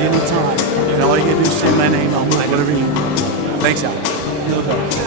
anytime. And all you gotta do is say my name. I'll move whatever you need. Thanks, Al. Feel better.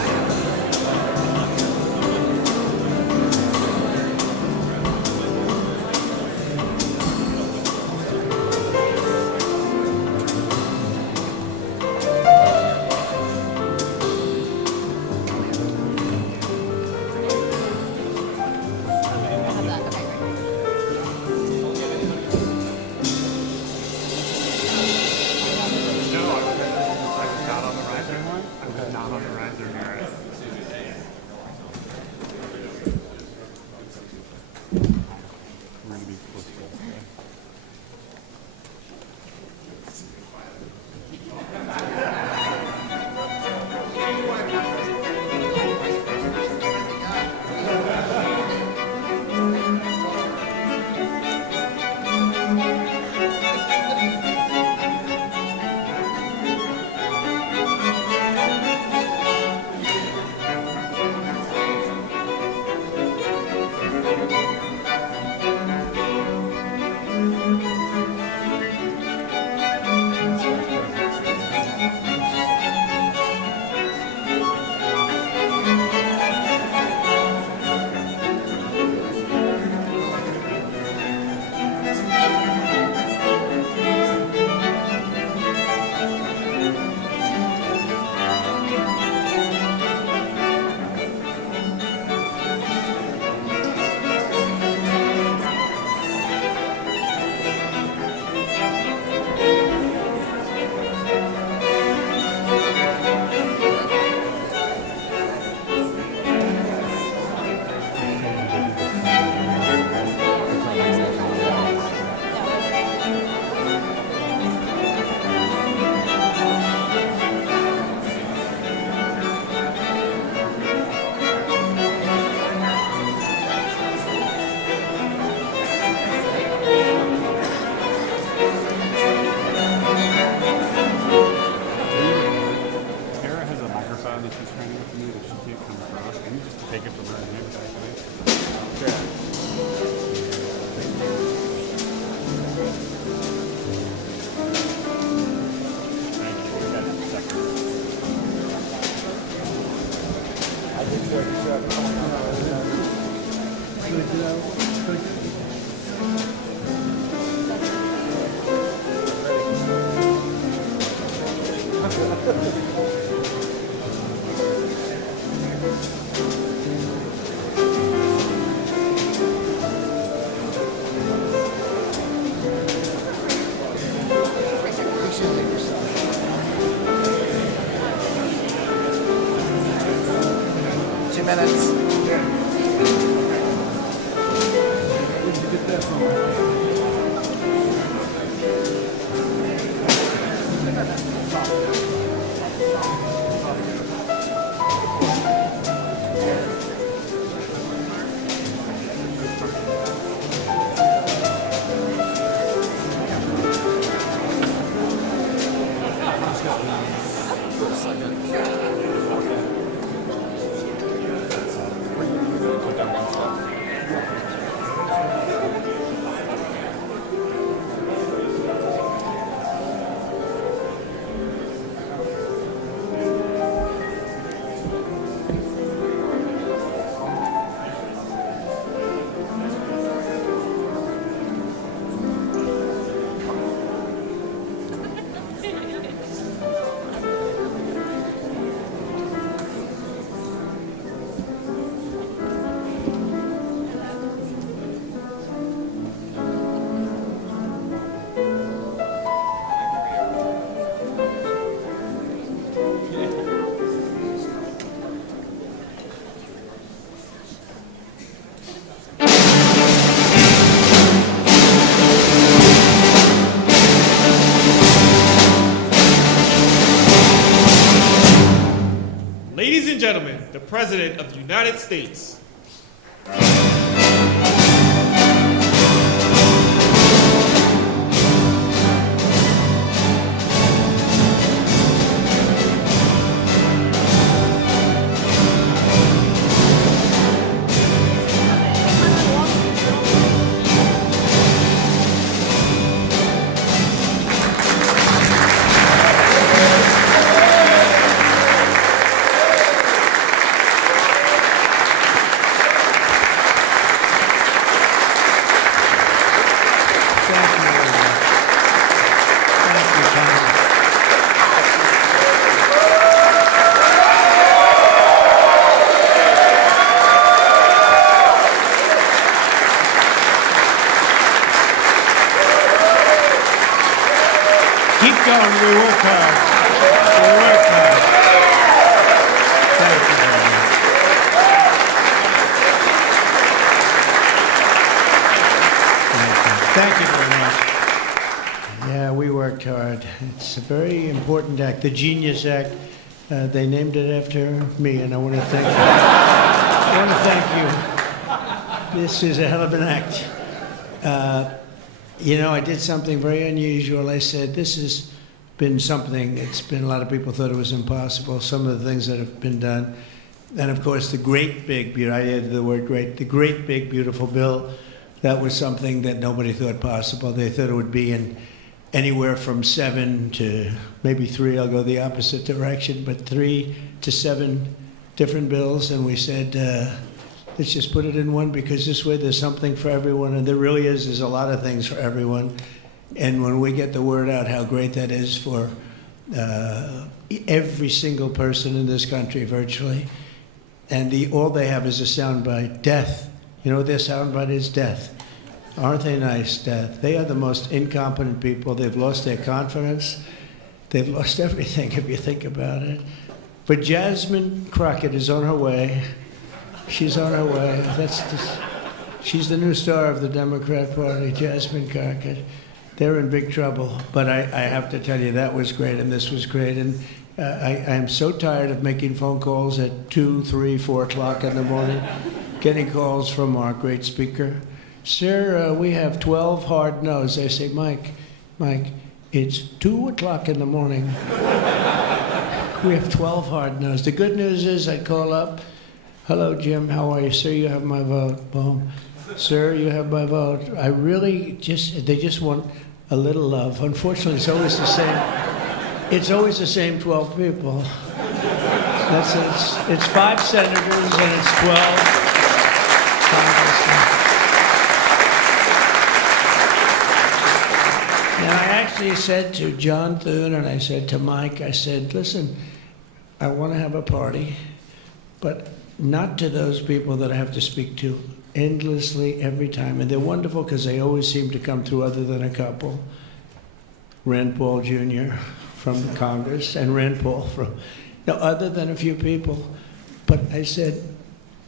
Ladies and gentlemen, the President of the United States. and we work hard. We work hard. Thank you very much. Thank you very much. Yeah, we worked hard. It's a very important act, the Genius Act. They named it after me, and I want to thank you. I want to thank you. This is a hell of an act. You know, I did something very unusual. I said, this has been something, it's been, a lot of people thought it was impossible, some of the things that have been done. And of course, the great big, I added the word great, the great big beautiful bill, that was something that nobody thought possible. They thought it would be in anywhere from 7 to maybe 3, I'll go the opposite direction, but 3 to 7 different bills. And we said, let's just put it in one, because this way there's something for everyone. And there really is, there's a lot of things for everyone. And when we get the word out how great that is for every single person in this country virtually, and all they have is a soundbite, death. You know what their soundbite is? Death. Aren't they nice, death? They are the most incompetent people. They've lost their confidence. They've lost everything, if you think about it. But Jasmine Crockett is on her way. She's on her way. She's the new star of the Democrat Party, Jasmine Crockett. They're in big trouble. But I have to tell you, that was great, and this was great. And I am so tired of making phone calls at 2, 3, 4 o'clock in the morning, getting calls from our great speaker. Sir, we have 12 hard no's. I say, Mike, it's 2 o'clock in the morning. We have 12 hard no's. The good news is I call up, hello, Jim, how are you? Sir, you have my vote. Boom. Sir, you have my vote. I really they just want a little love. Unfortunately, it's always the same. It's always the same 12 people. It's 5 senators and it's 12 congressmen. And I actually said to John Thune and I said to Mike, I said, listen, I want to have a party, but not to those people that I have to speak to endlessly every time. And they're wonderful because they always seem to come through, other than a couple. Rand Paul Jr. from Congress and Rand Paul from, other than a few people. But I said,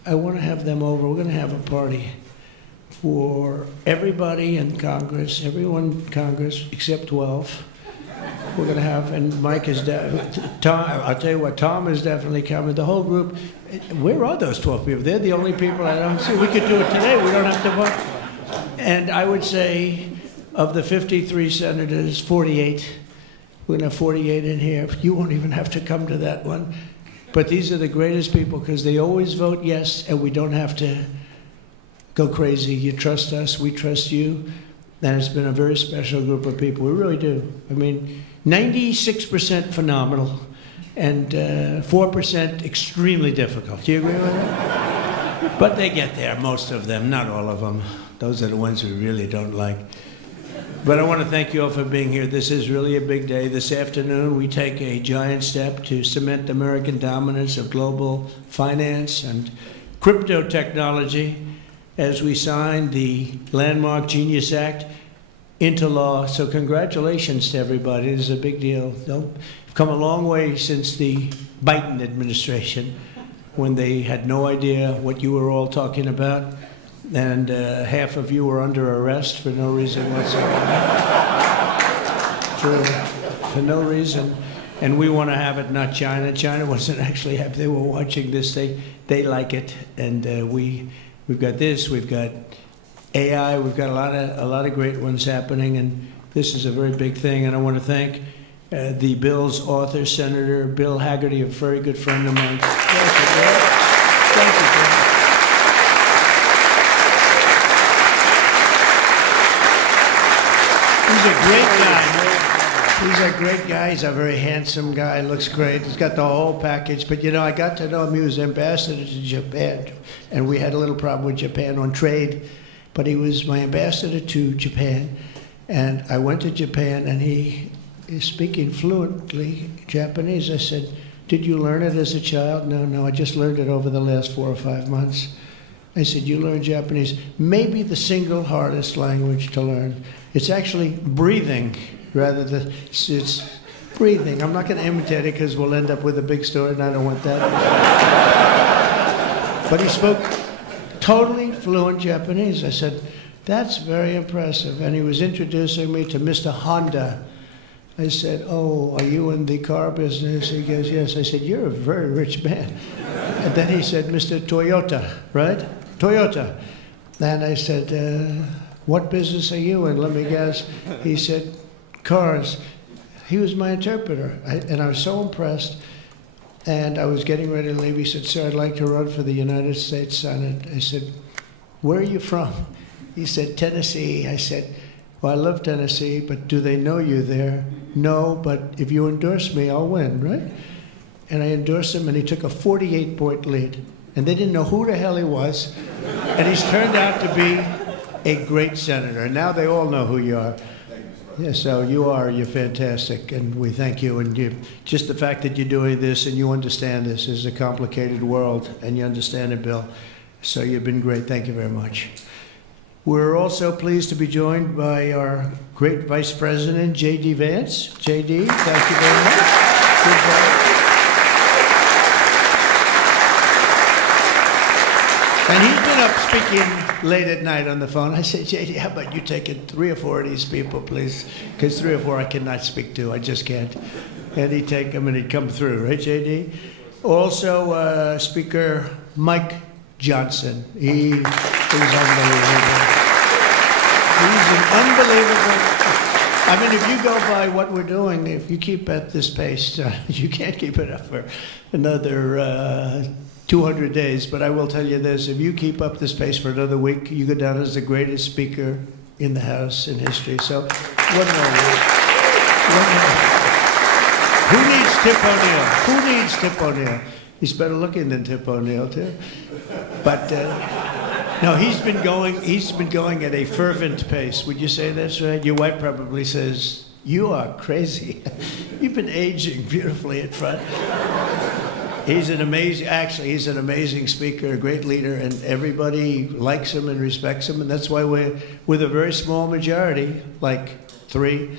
I want to have them over. We're going to have a party for everybody in Congress, everyone in Congress except 12. We're going to have, and Mike is, Tom, I'll tell you what, Tom is definitely coming. The whole group, where are those 12 people? They're the only people I don't see. We could do it today. We don't have to vote. And I would say of the 53 senators, 48, we're going to have 48 in here. You won't even have to come to that one. But these are the greatest people because they always vote yes, and we don't have to go crazy. You trust us, we trust you. And it's been a very special group of people. We really do. I mean, 96% phenomenal and 4% extremely difficult. Do you agree with that? But they get there, most of them, not all of them. Those are the ones we really don't like. But I want to thank you all for being here. This is really a big day. This afternoon, we take a giant step to cement American dominance of global finance and crypto technology as we sign the landmark Genius Act into law. So congratulations to everybody. It is a big deal. We've come a long way since the Biden administration, when they had no idea what you were all talking about. And half of you were under arrest for no reason whatsoever. For no reason. And we want to have it, not China. China wasn't actually happy. They were watching this. They like it. And we've got this. We've got AI. We've got a lot of great ones happening. And this is a very big thing. And I want to thank the bill's author, Senator Bill Hagerty, a very good friend of mine. Thank you, Bill. He's a great guy. He's a great guy. He's a very handsome guy. Looks great. He's got the whole package. But, I got to know him. He was ambassador to Japan. And we had a little problem with Japan on trade. But he was my ambassador to Japan. And I went to Japan, and he is speaking fluently Japanese. I said, did you learn it as a child? No, I just learned it over the last 4 or 5 months. I said, you learned Japanese. Maybe the single hardest language to learn. It's actually breathing rather than, breathing. I'm not going to imitate it because we'll end up with a big story, and I don't want that. But he spoke totally fluent Japanese. I said, that's very impressive. And he was introducing me to Mr. Honda. I said, oh, are you in the car business? He goes, yes. I said, you're a very rich man. And then he said, Mr. Toyota, right? Toyota. And I said, what business are you in? Let me guess. He said, cars. He was my interpreter. And I was so impressed. And I was getting ready to leave. He said, sir, I'd like to run for the United States Senate. I said, where are you from? He said, Tennessee. I said, well, I love Tennessee, but do they know you there? No, but if you endorse me, I'll win, right? And I endorsed him, and he took a 48-point lead. And they didn't know who the hell he was. And he's turned out to be a great senator. And now they all know who you are. Yeah, so you're fantastic, and we thank you. And just the fact that you're doing this and you understand this is a complicated world, and you understand it, Bill. So you've been great. Thank you very much. We're also pleased to be joined by our great Vice President, J.D. Vance. J.D., thank you very much. Goodbye. And he's been up speaking late at night on the phone. I said, J.D., how about you taking 3 or 4 of these people, please? Because 3 or 4 I cannot speak to. I just can't. And he'd take them and he'd come through, right, J.D.? Also, Speaker Mike Johnson. He is unbelievable. He's an unbelievable. I mean, if you go by what we're doing, if you keep at this pace, you can't keep it up for another 200 days. But I will tell you this, if you keep up this pace for another week, you go down as the greatest speaker in the House in history. So, one more. Who needs Tip O'Neill? Who needs Tip O'Neill? He's better looking than Tip O'Neill, too. But no, he's been going at a fervent pace. Would you say that's right? Your wife probably says, you are crazy. You've been aging beautifully in front. He's an amazing speaker, a great leader, and everybody likes him and respects him, and that's why we're with a very small majority, like 3.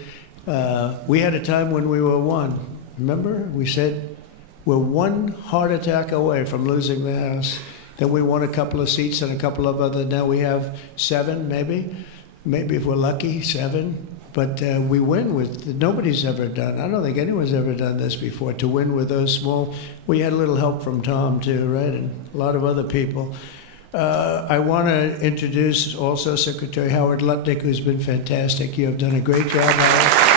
We had a time when we were 1. Remember? We said we're 1 heart attack away from losing the House. Then we won a couple of seats and a couple of other. Now we have 7, maybe if we're lucky, 7. But we win with, nobody's ever done, I don't think anyone's ever done this before, to win with those small. We had a little help from Tom too, right, and a lot of other people. I want to introduce also Secretary Howard Lutnick, who's been fantastic. You have done a great job, Howard.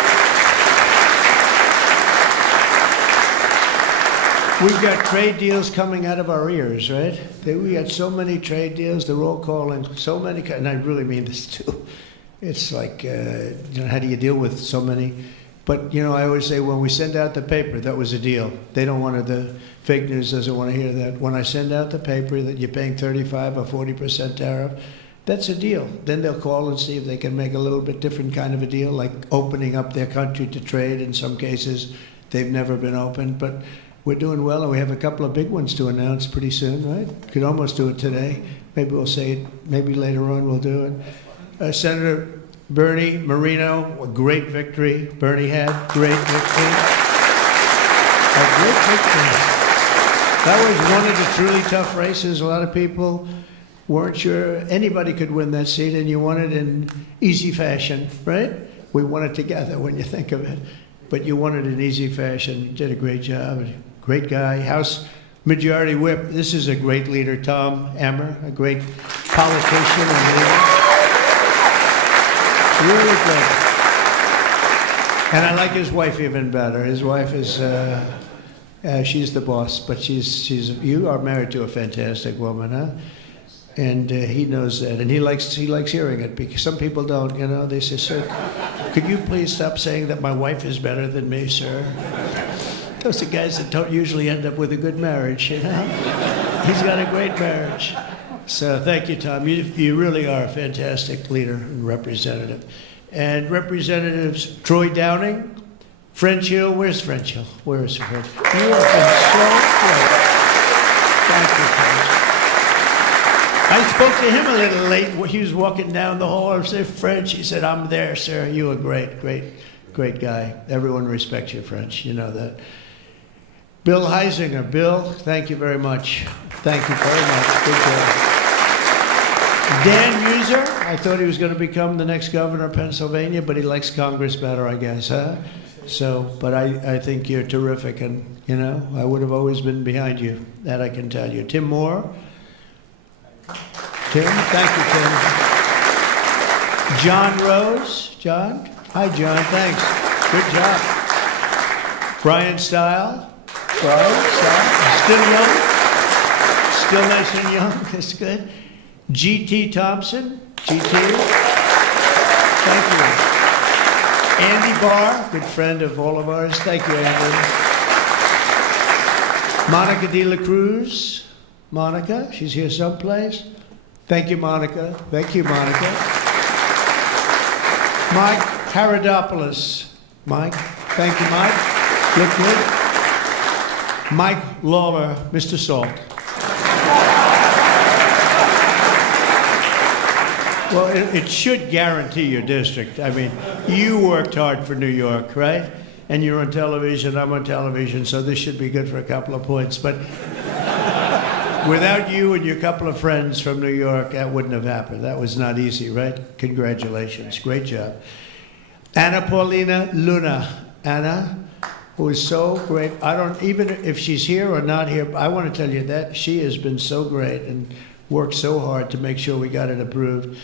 We've got trade deals coming out of our ears, right? We got so many trade deals, they're all calling so many, and I really mean this too. It's like, how do you deal with so many? But, I always say when we send out the paper, that was a deal. They don't want the fake news doesn't want to hear that. When I send out the paper that you're paying 35 or 40% tariff, that's a deal. Then they'll call and see if they can make a little bit different kind of a deal, like opening up their country to trade. In some cases, they've never been opened. But we're doing well, and we have a couple of big ones to announce pretty soon, right? Could almost do it today. Maybe we'll say it. Maybe later on we'll do it. Senator Bernie Moreno, a great victory. Bernie had great victory. A great victory. That was one of the truly tough races. A lot of people weren't sure anybody could win that seat, and you won it in easy fashion, right? We won it together when you think of it. But you won it in easy fashion. You did a great job. Great guy. House Majority Whip. This is a great leader, Tom Emmer, a great politician and leader. Really good. And I like his wife even better. His wife is, she's the boss, but you are married to a fantastic woman, huh? And he knows that, and he likes hearing it, because some people don't, they say, sir, could you please stop saying that my wife is better than me, sir? Those are guys that don't usually end up with a good marriage, He's got a great marriage. So thank you, Tom. You really are a fantastic leader and representative. And Representatives Troy Downing, French Hill. Where's French Hill? Where is French? You have been so great. Thank you, Tom. I spoke to him a little late. He was walking down the hall. I said, French. He said, I'm there, sir. You were great great guy. Everyone respects your French, you know that. Bill Heisinger. Bill, thank you very much. Thank you very much. Good job. Dan User, I thought he was going to become the next governor of Pennsylvania, but he likes Congress better, I guess, huh? So, but I think you're terrific, and, you know, I would have always been behind you. That I can tell you. Tim Moore. Tim, thank you, Tim. John Rose. John? Hi, John, thanks. Good job. Brian Stile. Brian Stile. Still young. Still nice and young. That's good. G.T. Thompson. G.T. Thank you. Andy Barr, good friend of all of ours. Thank you, Andy. Monica De La Cruz. Monica, she's here someplace. Thank you, Monica. Thank you, Monica. Mike Haradopoulos. Mike, thank you, Mike. Look good. Mike Lawler, Mr. Salt. Well, it should guarantee your district. I mean, you worked hard for New York, right? And you're on television, I'm on television, so this should be good for a couple of points. But without you and your couple of friends from New York, that wouldn't have happened. That was not easy, right? Congratulations. Great job. Anna Paulina Luna. Anna, who is so great. I don't, even if she's here or not here, I want to tell you that she has been so great and worked so hard to make sure we got it approved.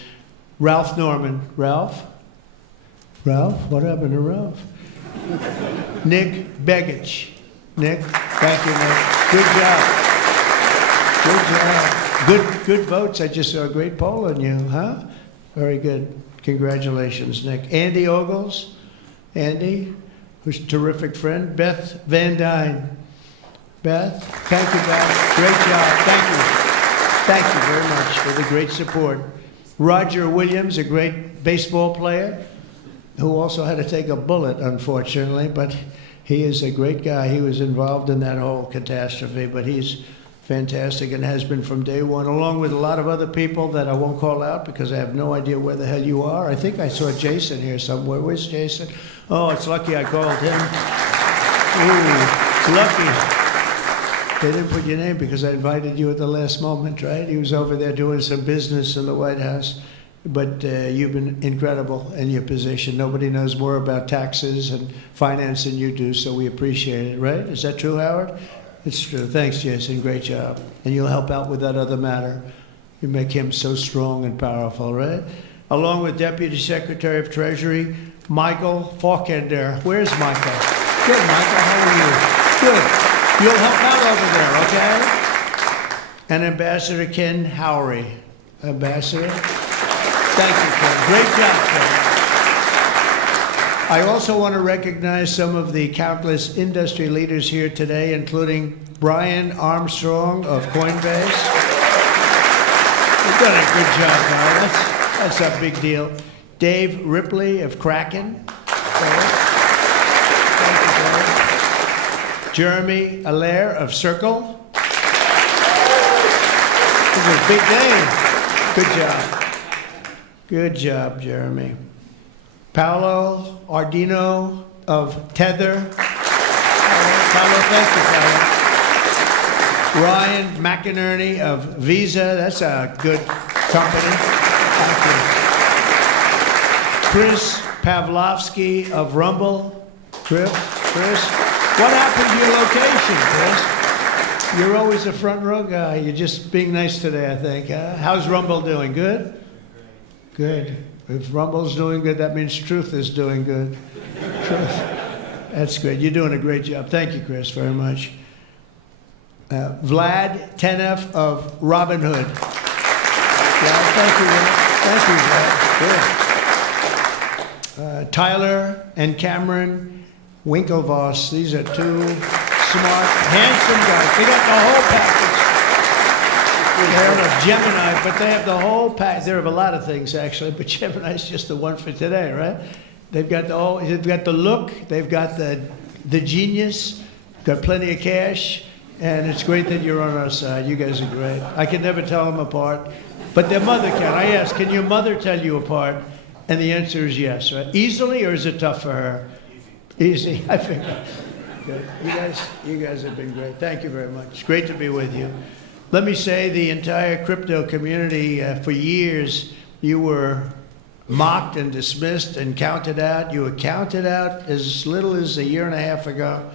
Ralph Norman. Ralph? Ralph? What happened to Ralph? Nick Begich. Nick, thank you, Nick. Good job. Good job. Good votes. I just saw a great poll on you, huh? Very good. Congratulations, Nick. Andy Ogles. Andy, who's a terrific friend. Beth Van Dyne. Beth, thank you, Beth. Great job. Thank you. Thank you very much for the great support. Roger Williams, a great baseball player, who also had to take a bullet, unfortunately, but he is a great guy. He was involved in that whole catastrophe, but he's fantastic and has been from day one, along with a lot of other people that I won't call out because I have no idea where the hell you are. I think I saw Jason here somewhere. Where's Jason? Oh, it's lucky I called him. Ooh, it's lucky. They didn't put your name because I invited you at the last moment, right? He was over there doing some business in the White House. But you've been incredible in your position. Nobody knows more about taxes and finance than you do, so we appreciate it, right? Is that true, Howard? It's true. Thanks, Jason. Great job. And you'll help out with that other matter. You make him so strong and powerful, right? Along with Deputy Secretary of Treasury, Michael Faulkender. Where's Michael? Good, Michael. How are you? Good. You'll help out over there, okay? And Ambassador Ken Howry. Ambassador? Thank you, Ken. Great job, Ken. I also want to recognize some of the countless industry leaders here today, including Brian Armstrong of Coinbase. You've done a good job, Brian. That's a big deal. Dave Ripley of Kraken. Thank you, Dave. Jeremy Allaire of Circle. This is a big day. Good job. Good job, Jeremy. Paolo Ardino of Tether. Paolo, thank you, Paolo. Ryan McInerney of Visa. That's a good company. Thank you. Chris Pavlovsky of Rumble. Chris, what happened to your location, Chris? You're always a front row guy. You're just being nice today, I think. How's Rumble doing? Good? Good. If Rumble's doing good, that means Truth is doing good. Truth. That's great. You're doing a great job. Thank you, Chris, very much. Vlad Tenev of Robinhood. Yeah, thank you, Vlad. Thank you, Vlad. Good. Tyler and Cameron Winklevoss. These are two smart, handsome guys. They got the whole package. They're on a Gemini, but they have the whole pack. They have a lot of things, actually, but Gemini's just the one for today, right? They've got they've got the look, they've got the genius, got plenty of cash, and it's great that you're on our side. You guys are great. I can never tell them apart, but their mother can. I asked, can your mother tell you apart? And the answer is yes, right? Easily, or is it tough for her? Easy, I figured. Good. You guys have been great. Thank you very much. It's great to be with you. Let me say the entire crypto community, for years, you were mocked and dismissed and counted out. You were counted out as little as a year and a half ago.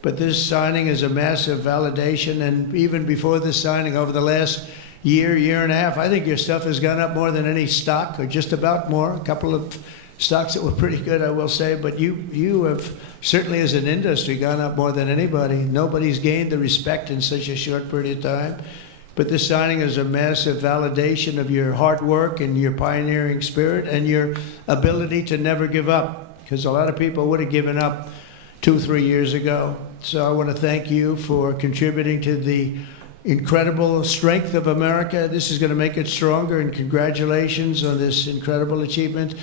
But this signing is a massive validation. And even before this signing, over the last year, year and a half, I think your stuff has gone up more than any stock, or just about more. A couple of stocks that were pretty good, I will say. But you have certainly, as an industry, gone up more than anybody. Nobody's gained the respect in such a short period of time. But this signing is a massive validation of your hard work and your pioneering spirit and your ability to never give up, because a lot of people would have given up 2 or 3 years ago. So I want to thank you for contributing to the incredible strength of America. This is going to make it stronger, and congratulations on this incredible achievement.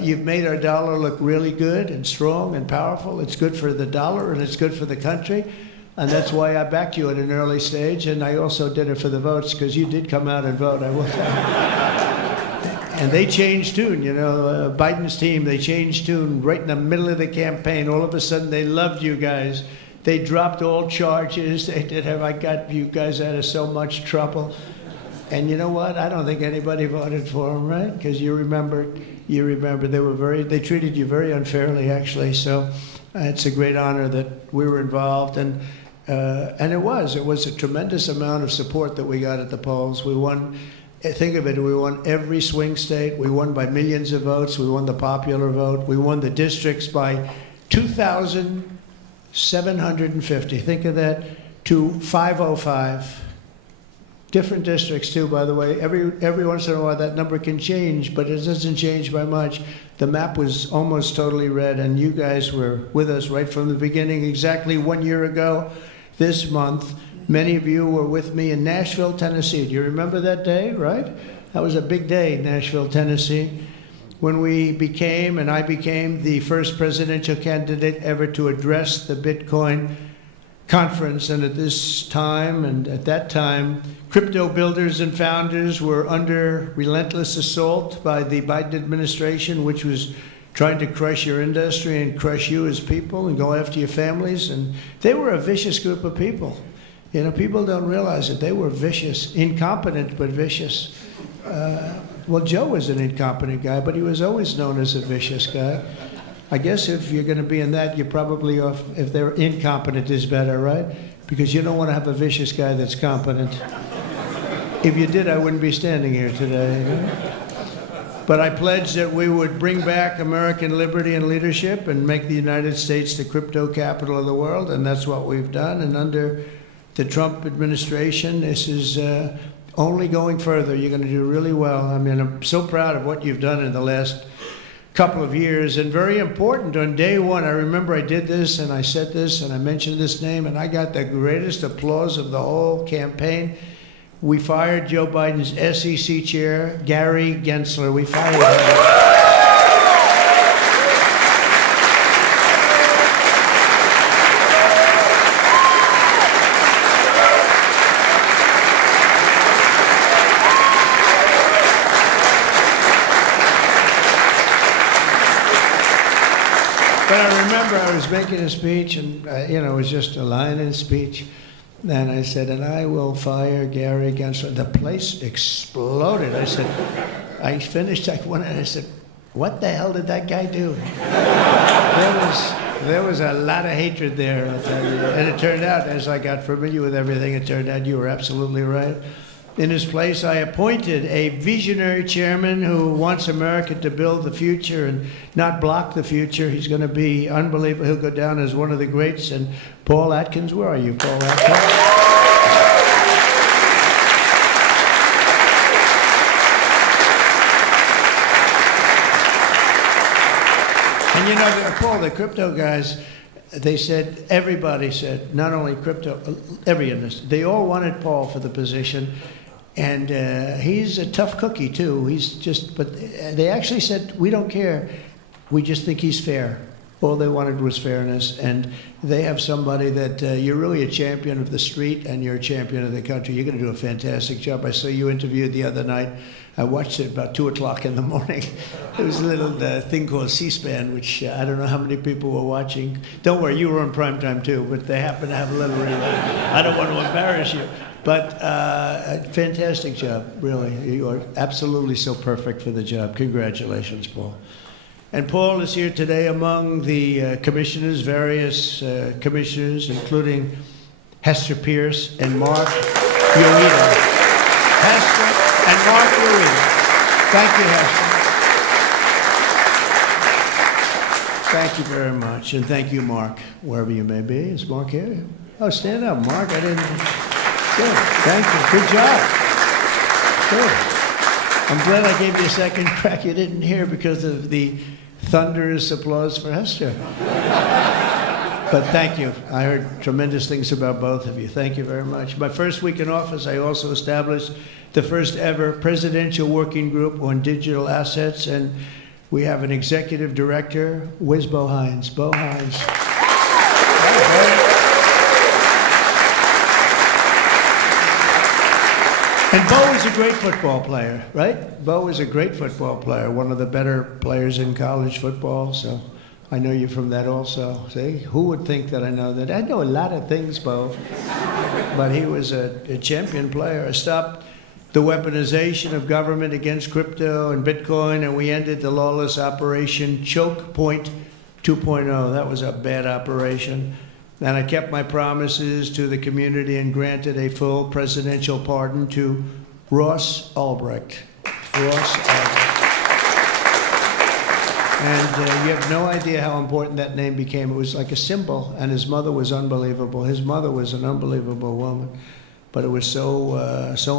You've made our dollar look really good and strong and powerful. It's good for the dollar and it's good for the country. And that's why I backed you at an early stage, and I also did it for the votes, because you did come out and vote, I will tell you. And they changed tune, you know, Biden's team, they changed tune right in the middle of the campaign. All of a sudden, they loved you guys. They dropped all charges. They did have, I got you guys out of so much trouble. And you know what? I don't think anybody voted for them, right? Because you remember, they treated you very unfairly, actually. So it's a great honor that we were involved. And it was a tremendous amount of support that we got at the polls. We won, think of it, we won every swing state. We won by millions of votes. We won the popular vote. We won the districts by 2,750. Think of that, to 505. Different districts too, by the way. Every once in a while that number can change, but it doesn't change by much. The map was almost totally red, and you guys were with us right from the beginning. Exactly 1 year ago this month, many of you were with me in Nashville, Tennessee. Do you remember that day, right? That was a big day in Nashville, Tennessee, when I became the first presidential candidate ever to address the Bitcoin conference. And at this time, and at that time, crypto builders and founders were under relentless assault by the Biden administration, which was trying to crush your industry and crush you as people and go after your families. And they were a vicious group of people. You know, people don't realize it. They were vicious, incompetent, but vicious. Well, Joe was an incompetent guy, but he was always known as a vicious guy. I guess if you're going to be in that, you're probably off, if they're incompetent is better, right? Because you don't want to have a vicious guy that's competent. If you did, I wouldn't be standing here today. You know? But I pledged that we would bring back American liberty and leadership and make the United States the crypto capital of the world, and that's what we've done. And under the Trump administration, this is only going further. You're going to do really well. I mean, I'm so proud of what you've done in the last couple of years, and very important. On day one, I remember I did this and I said this and I mentioned this name, and I got the greatest applause of the whole campaign. We fired Joe Biden's SEC chair, Gary Gensler. We fired him. But I remember I was making a speech, and it was just a line in a speech, and I said, and I will fire Gary Gensler. The place exploded. I said, I finished, I went and I said, what the hell did that guy do? There was a lot of hatred there, I'll tell you. And it turned out, as I got familiar with everything, it turned out you were absolutely right. In his place, I appointed a visionary chairman who wants America to build the future and not block the future. He's going to be unbelievable. He'll go down as one of the greats. And Paul Atkins, where are you, Paul Atkins? And Paul, the crypto guys, they said, everybody said, not only crypto, every industry, they all wanted Paul for the position. And he's a tough cookie, too. But they actually said, we don't care. We just think he's fair. All they wanted was fairness, and they have somebody that you're really a champion of the street and you're a champion of the country. You're going to do a fantastic job. I saw you interviewed the other night. I watched it about 2 o'clock in the morning. It was a little thing called C-SPAN, which I don't know how many people were watching. Don't worry, you were on primetime too, but they happen to have a little relay. I don't want to embarrass you. But fantastic job, really. You are absolutely so perfect for the job. Congratulations, Paul. And Paul is here today among the commissioners, various commissioners, including Hester Pierce and Mark Urita. Hester and Mark Urita. Thank you, Hester. Thank you very much. And thank you, Mark, wherever you may be. Is Mark here? Oh, stand up, Mark. I didn't... Good. Thank you. Good job. Good. I'm glad I gave you a second crack you didn't hear because of the thunderous applause for Hester. But thank you. I heard tremendous things about both of you. Thank you very much. My first week in office, I also established the first ever presidential working group on digital assets, and we have an executive director. Where's Bo Hines? Bo Hines. And Bo is a great football player, right? Bo is a great football player, one of the better players in college football, so I know you from that also. See, who would think that I know that? I know a lot of things, Bo, but he was a champion player. I stopped the weaponization of government against crypto and Bitcoin, and we ended the lawless operation Choke Point 2.0. That was a bad operation. And I kept my promises to the community and granted a full presidential pardon to Ross Ulbricht. Ross Ulbricht. And you have no idea how important that name became. It was like a symbol, and his mother was unbelievable. His mother was an unbelievable woman, but it was so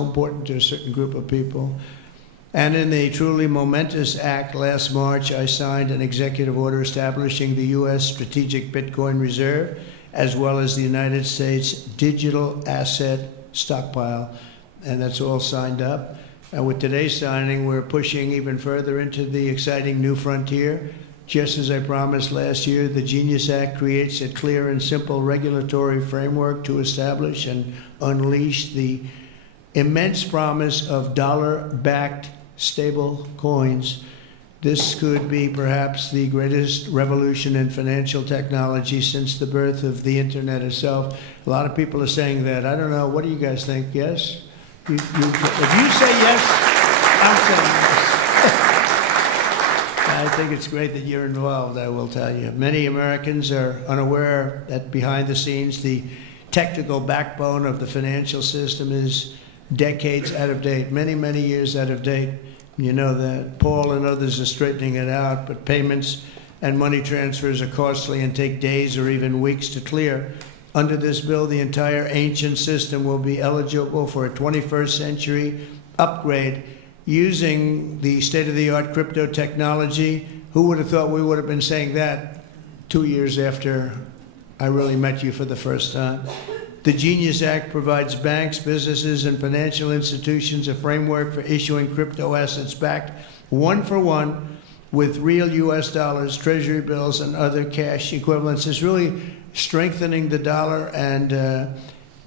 important to a certain group of people. And in the truly momentous act last March, I signed an executive order establishing the U.S. Strategic Bitcoin Reserve, as well as the United States Digital Asset Stockpile. And that's all signed up. And with today's signing, we're pushing even further into the exciting new frontier. Just as I promised last year, the Genius Act creates a clear and simple regulatory framework to establish and unleash the immense promise of dollar-backed stable coins. This could be perhaps the greatest revolution in financial technology since the birth of the internet itself. A lot of people are saying that. I don't know. What do you guys think? Yes? If you say yes, I'm saying yes. I think it's great that you're involved, I will tell you. Many Americans are unaware that behind the scenes, the technical backbone of the financial system is decades out of date, many, many years out of date. You know that. Paul and others are straightening it out, but payments and money transfers are costly and take days or even weeks to clear. Under this bill, the entire ancient system will be eligible for a 21st century upgrade using the state-of-the-art crypto technology. Who would have thought we would have been saying that 2 years after I really met you for the first time? The Genius Act provides banks, businesses, and financial institutions a framework for issuing crypto assets backed one-for-one with real U.S. dollars, treasury bills, and other cash equivalents. It's really strengthening the dollar and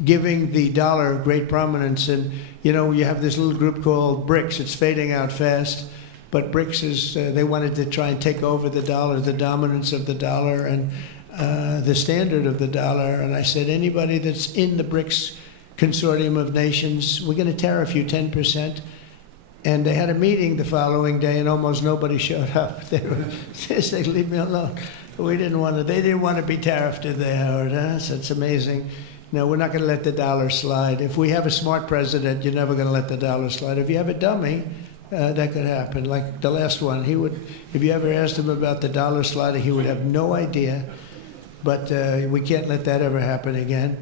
giving the dollar great prominence. And, you know, you have this little group called BRICS. It's fading out fast. But BRICS is, they wanted to try and take over the dollar, the dominance of the dollar, and the standard of the dollar. And I said, anybody that's in the BRICS consortium of nations, we're going to tariff you 10%. And they had a meeting the following day, and almost nobody showed up. They said, leave me alone. We didn't want to, they didn't want to be tariffed, did they, Howard? Huh? So it's amazing. No, we're not going to let the dollar slide. If we have a smart president, you're never going to let the dollar slide. If you have a dummy, that could happen. Like the last one, he would, if you ever asked him about the dollar sliding, he would have no idea. But we can't let that ever happen again.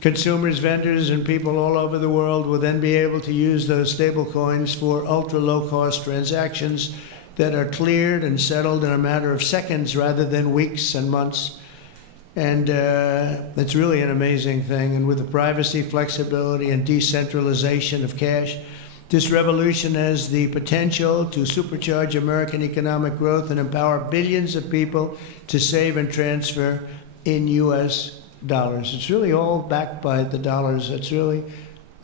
Consumers, vendors, and people all over the world will then be able to use those stable coins for ultra-low-cost transactions that are cleared and settled in a matter of seconds rather than weeks and months. And it's really an amazing thing. And with the privacy, flexibility, and decentralization of cash, This revolution has the potential to supercharge American economic growth and empower billions of people to save and transfer in U.S. dollars. It's really all backed by the dollars. It's really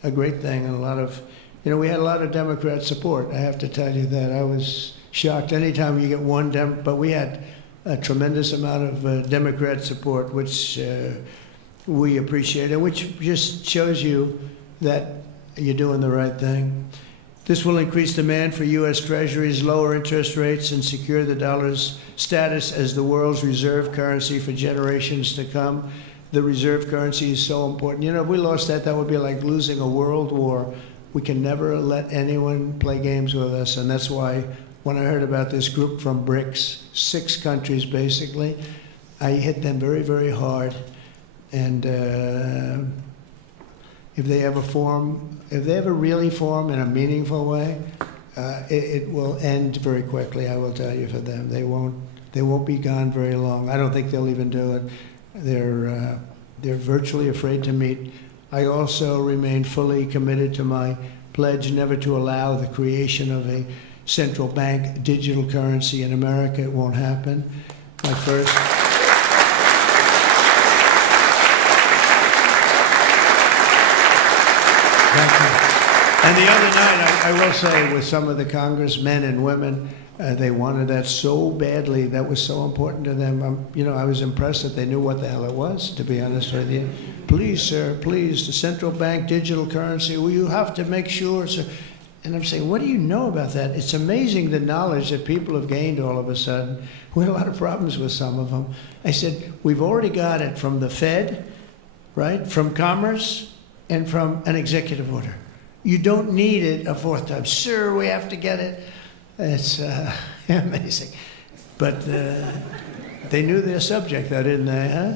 a great thing, and a lot of, we had a lot of Democrat support. I have to tell you that. I was shocked anytime you get one but we had a tremendous amount of Democrat support, which we appreciate, and which just shows you that you're doing the right thing. This will increase demand for U.S. Treasuries, lower interest rates, and secure the dollar's status as the world's reserve currency for generations to come. The reserve currency is so important. If we lost that, that would be like losing a world war. We can never let anyone play games with us, and that's why when I heard about this group from BRICS, 6 countries basically, I hit them very, very hard. And if they ever really form in a meaningful way, it will end very quickly, I will tell you, for them. They won't be gone very long. I don't think they'll even do it. They're virtually afraid to meet. I also remain fully committed to my pledge never to allow the creation of a central bank digital currency in America. It won't happen. My first... Thank you. And the other night, I will say, with some of the congressmen and women, they wanted that so badly. That was so important to them. I was impressed that they knew what the hell it was, to be honest with you. Please, sir, please, the central bank digital currency, well, you have to make sure, sir. And I'm saying, what do you know about that? It's amazing the knowledge that people have gained all of a sudden. We had a lot of problems with some of them. I said, we've already got it from the Fed, right, from Commerce, and from an executive order. You don't need it a fourth time. Sir, we have to get it. It's amazing. But they knew their subject, though, didn't they, huh?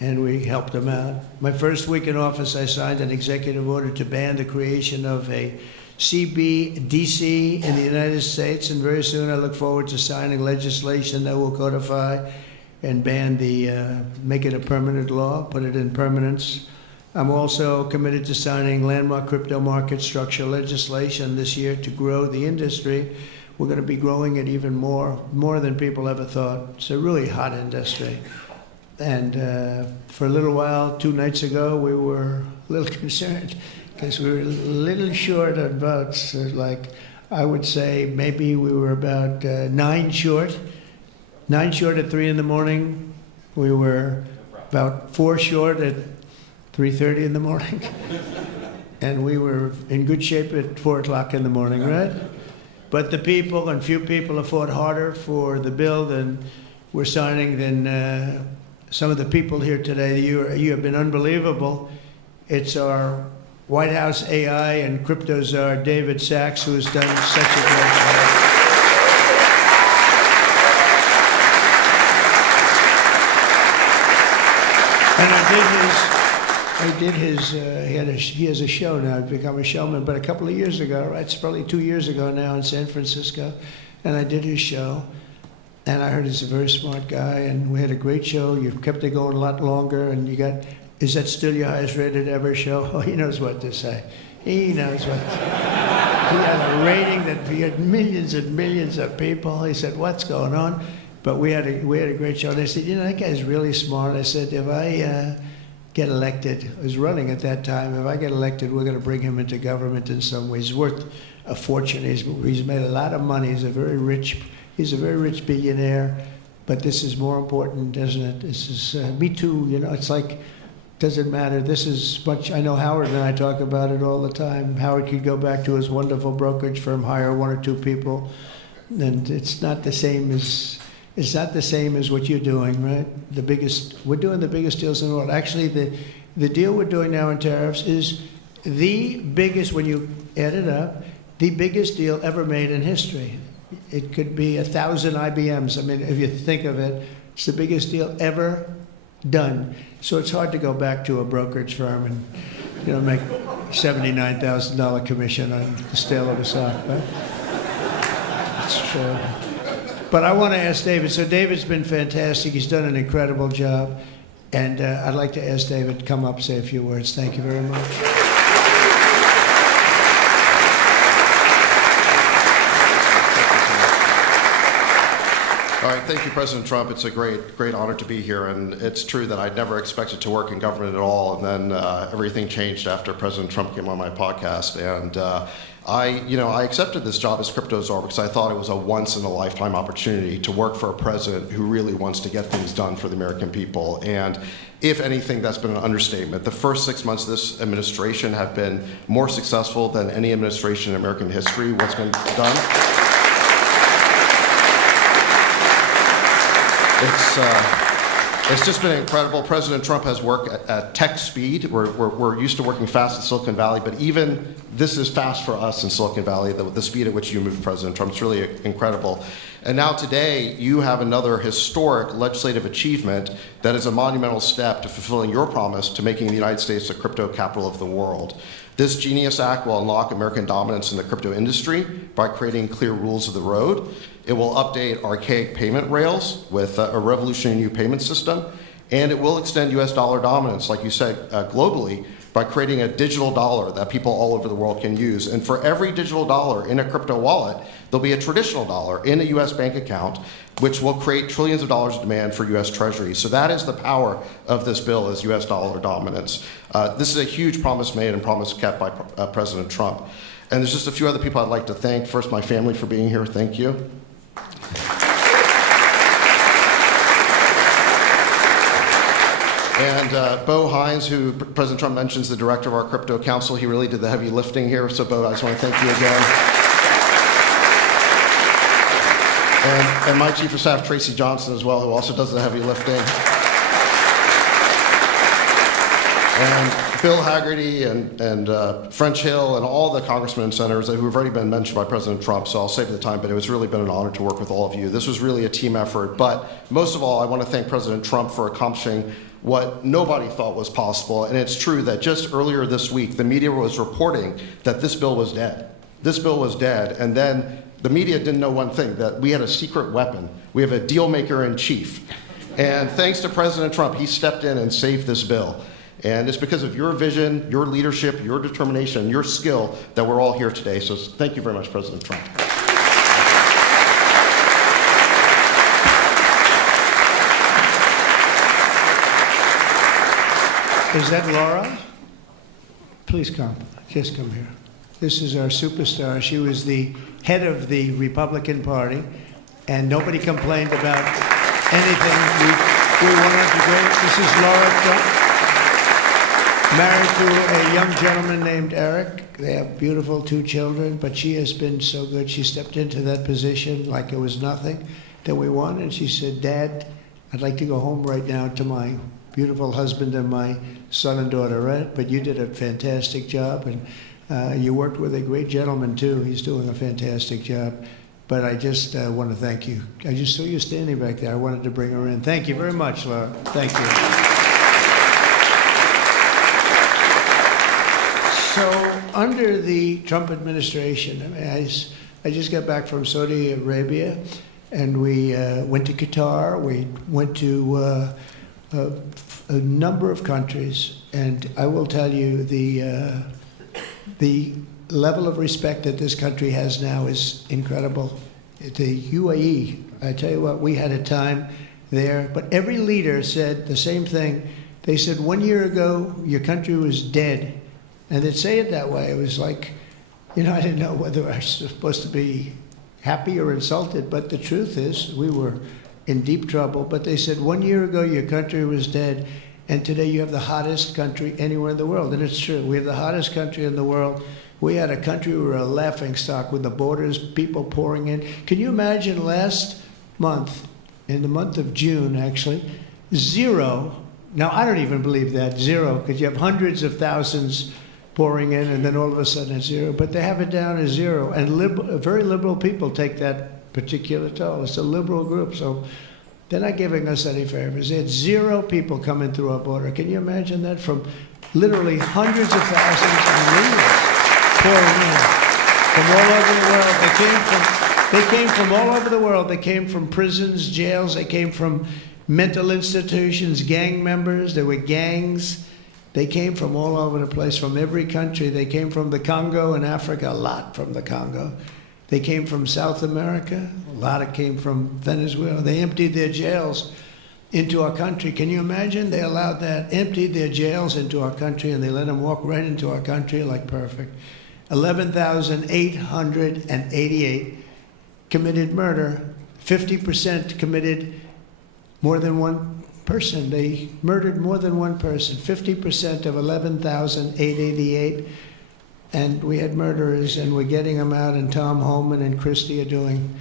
And we helped them out. My first week in office, I signed an executive order to ban the creation of a CBDC in the United States, and very soon I look forward to signing legislation that will codify and ban make it a permanent law, put it in permanence. I'm also committed to signing landmark crypto market structure legislation this year to grow the industry. We're going to be growing it even more than people ever thought. It's a really hot industry. And for a little while, 2 nights ago, we were a little concerned because we were a little short on votes. I would say maybe we were about 9 short. 9 short at 3 in the morning. We were about 4 short at 3:30 in the morning. And we were in good shape at 4 o'clock in the morning, right? But the people, and few people, have fought harder for the bill than we're signing than some of the people here today. You have been unbelievable. It's our White House AI and crypto czar, David Sachs, who has done such a great job. And he has a show now. He's become a showman. But a couple of years ago, right, it's probably 2 years ago now in San Francisco, and I did his show. And I heard he's a very smart guy, and we had a great show. You kept it going a lot longer, and is that still your highest rated ever show? Oh, he knows what to say. He knows what to say. He had a rating that he had millions and millions of people. He said, what's going on? But we had a great show. And I said, that guy's really smart. I said, if I get elected, I was running at that time, if I get elected, we're going to bring him into government in some ways. He's worth a fortune. He's made a lot of money. He's a very rich billionaire. But this is more important, isn't it? This is, me too, it's like, doesn't matter. This is much, I know Howard and I talk about it all the time. Howard could go back to his wonderful brokerage firm, hire 1 or 2 people, and it's not the same as what you're doing, right? We're doing the biggest deals in the world. Actually, the deal we're doing now in tariffs is the biggest, when you add it up, the biggest deal ever made in history. It could be 1,000 IBMs. I mean, if you think of it, it's the biggest deal ever done. So it's hard to go back to a brokerage firm and, make $79,000 commission on the sale of a stock, right? It's true. But I want to ask David. So David's been fantastic. He's done an incredible job. And I'd like to ask David to come up and say a few words. Thank you very much. All right, thank you, President Trump. It's a great honor to be here, and it's true that I'd never expected to work in government at all, and then everything changed after President Trump came on my podcast, and I accepted this job as crypto czar because I thought it was a once-in-a-lifetime opportunity to work for a president who really wants to get things done for the American people, and if anything, that's been an understatement. The first 6 months of this administration have been more successful than any administration in American history. What's been done? It's just been incredible. President Trump has worked at tech speed. We're used to working fast in Silicon Valley, but even this is fast for us in Silicon Valley, the speed at which you move, President Trump. It's really incredible. And now today, you have another historic legislative achievement that is a monumental step to fulfilling your promise to making the United States the crypto capital of the world. This Genius Act will unlock American dominance in the crypto industry by creating clear rules of the road. It will update archaic payment rails with a revolutionary new payment system, and it will extend US dollar dominance, like you said, globally, by creating a digital dollar that people all over the world can use. And for every digital dollar in a crypto wallet, there'll be a traditional dollar in a US bank account, which will create trillions of dollars of demand for US Treasuries. So that is the power of this bill, is US dollar dominance. This is a huge promise made and promise kept by President Trump. And there's just a few other people I'd like to thank. First, my family for being here. Thank you. And Bo Hines, who President Trump mentions, the director of our crypto council, he really did the heavy lifting here. So Bo, I just want to thank you again. And my chief of staff, Tracy Johnson, as well, who also does the heavy lifting. And Bill Haggerty and French Hill and all the congressmen and senators who have already been mentioned by President Trump, so I'll save the time, but it was really been an honor to work with all of you. This was really a team effort, but most of all, I want to thank President Trump for accomplishing what nobody thought was possible, and it's true that just earlier this week, the media was reporting that this bill was dead. This bill was dead, and then the media didn't know one thing, that we had a secret weapon. We have a deal maker in chief. And thanks to President Trump, he stepped in and saved this bill. And it's because of your vision, your leadership, your determination, your skill that we're all here today. So thank you very much, President Trump. Is that Laura? Please come. Just come here. This is our superstar. She was the head of the Republican Party, and nobody complained about anything. We wanted to go. This is Laura Trump, married to a young gentleman named Eric. They have beautiful 2 children, but she has been so good. She stepped into that position like it was nothing that we wanted. And she said, Dad, I'd like to go home right now to my beautiful husband and my son and daughter, right? But you did a fantastic job, and you worked with a great gentleman, too. He's doing a fantastic job. But I just want to thank you. I just saw you standing back there. I wanted to bring her in. Thank you very much, Laura. Thank you. So under the Trump administration, I mean, I just got back from Saudi Arabia, and we went to Qatar. We went to a number of countries, and I will tell you the level of respect that this country has now is incredible. The UAE, I tell you what, we had a time there, but every leader said the same thing. They said 1 year ago, your country was dead. And they'd say it that way. It was like, I didn't know whether I was supposed to be happy or insulted, but the truth is we were in deep trouble. But they said 1 year ago, your country was dead, and today you have the hottest country anywhere in the world. And it's true. We have the hottest country in the world. We had a country, we were a laughingstock with the borders, people pouring in. Can you imagine last month, in the month of June, actually, 0. Now, I don't even believe that, 0, because you have hundreds of thousands pouring in, and then all of a sudden it's 0. But they have it down as 0. And very liberal people take that particular toll. It's a liberal group, so they're not giving us any favors. It's 0 people coming through our border. Can you imagine that? From literally hundreds of thousands of millions pouring in from all over the world. They came from all over the world. They came from prisons, jails. They came from mental institutions, gang members. There were gangs. They came from all over the place, from every country. They came from the Congo in Africa, a lot from the Congo. They came from South America. A lot of came from Venezuela. They emptied their jails into our country. Can you imagine? They allowed that, emptied their jails into our country, and they let them walk right into our country like perfect. 11,888 committed murder. 50% committed more than one person. They murdered more than one person. 50% of 11,888. And we had murderers, and we're getting them out, and Tom Homan and Christie are doing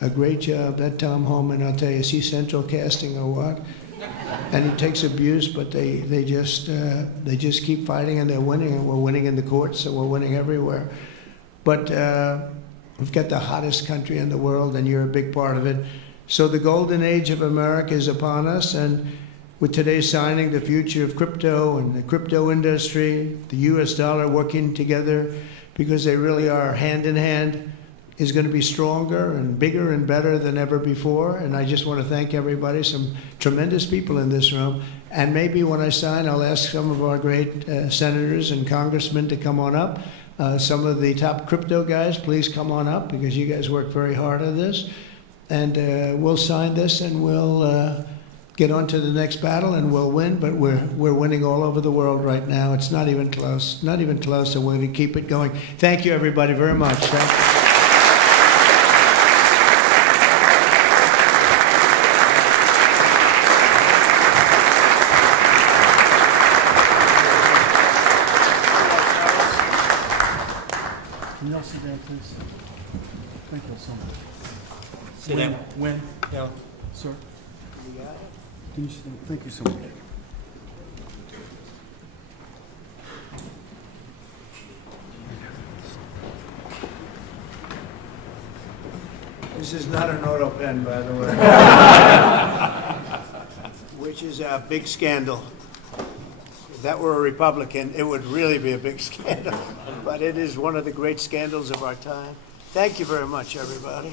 a great job. That Tom Homan, I'll tell you, is he central casting or what? And he takes abuse, but they just keep fighting, and they're winning, and we're winning in the courts, so we're winning everywhere. But we've got the hottest country in the world, and you're a big part of it. So the golden age of America is upon us, and with today's signing, the future of crypto and the crypto industry, the US dollar working together, because they really are hand in hand, is going to be stronger and bigger and better than ever before. And I just want to thank everybody, some tremendous people in this room. And maybe when I sign, I'll ask some of our great senators and congressmen to come on up. Some of the top crypto guys, please come on up, because you guys work very hard on this. And we'll sign this, and we'll get on to the next battle, and we'll win. But we're winning all over the world right now. It's not even close, not even close, so we're going to keep it going. Thank you, everybody, very much. Thank you. Can y'all sit down, please? Thank you so much. Sit down. When? Yeah. Sir? Can you sit down? Thank you so much. This is not an auto pen, by the way. Which is a big scandal. If that were a Republican, it would really be a big scandal. But it is one of the great scandals of our time. Thank you very much, everybody.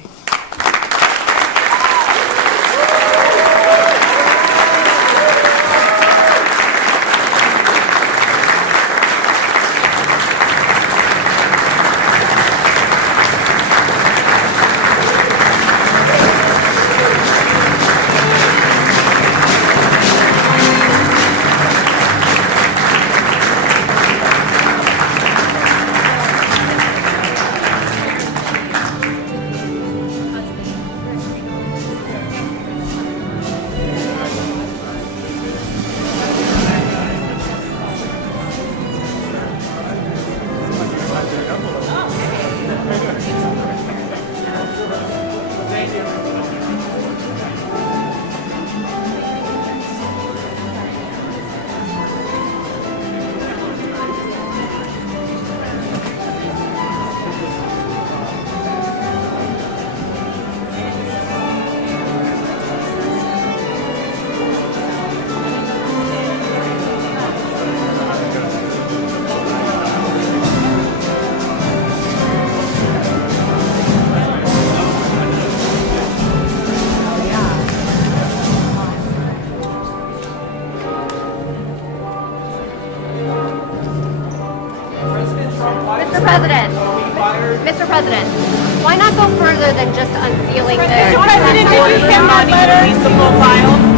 Mr. President, why not go further than just unsealing this? Mr. President, did you send that letter? Release the full files?